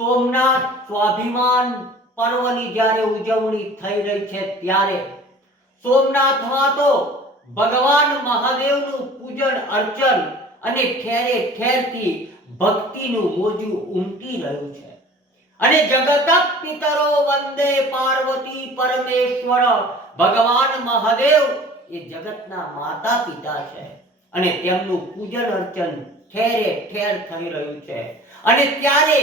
સોમનાથ સ્વાભિમાન પર્વની જ્યારે ઉજવણી થઈ રહી છે ત્યારે સોમનાથમાં તો ભગવાન મહાદેવનું પૂજન અર્ચન અને ઠેરે ઠેરથી ભક્તિનું મોજું ઉમટી રહ્યું છે અને જગત પિતરો વંદે પાર્વતી પરમેશ્વર ભગવાન મહાદેવ એ જગતના માતા પિતા છે અને તેમનું પૂજન અર્ચન ઠેરે ઠેર થઈ રહ્યું છે અને ત્યારે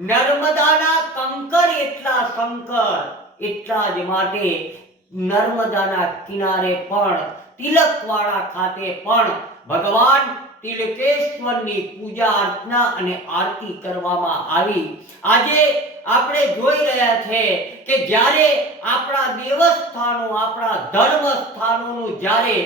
નર્મદાના કંકર એટલા શંકર એટલા જ માટે નર્મદાના કિનારે પણ તિલકવાડા ખાતે પણ ભગવાન તિલકેશ્વરની પૂજા અર્ચના અને આરતી કરવામાં આવી। આજે આપણે જોઈ રહ્યા છે કે જ્યારે આપણા દેવસ્થાનો આપણા ધર્મ સ્થાનોનું જ્યારે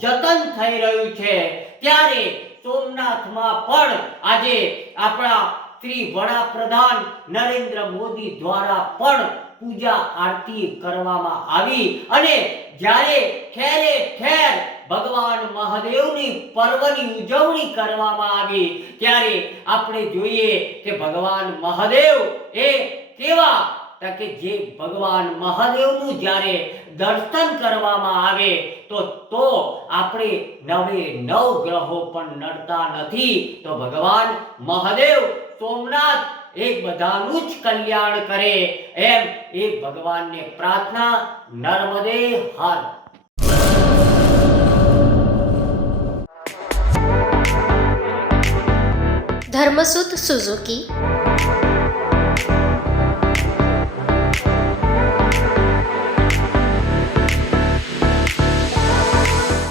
જતન થઈ રહ્યું છે ત્યારે સોમનાથમાં પણ આજે આપણા શ્રી વડાપ્રધાન નરેન્દ્ર મોદી દ્વારા પણ પૂજા આરતી કરવામાં આવી અને જ્યારે ઠેરે ઠેર ભગવાન મહાદેવની પર્વની ઉજવણી કરવામાં આવી ત્યારે આપણે જોઈએ કે ભગવાન મહાદેવ એ કેવા કે જે ભગવાન મહાદેવનું જ્યારે દર્શન કરવામાં આવે તો આપણે નવે નવ ગ્રહો પણ નડતા નથી। તો ભગવાન મહાદેવ સોમનાથ એક બધાનું જ કલ્યાણ કરે એમ એ ભગવાનને પ્રાર્થના। નર્મદે હર। Dharmasut Suzuki,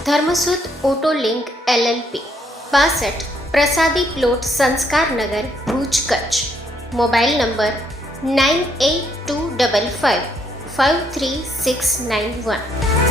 Dharmasut auto link LLP 62 પ્રસાદી પ્લોટ સંસ્કાર નગર ભુજ કચ્છ। Mobile number 9825553691।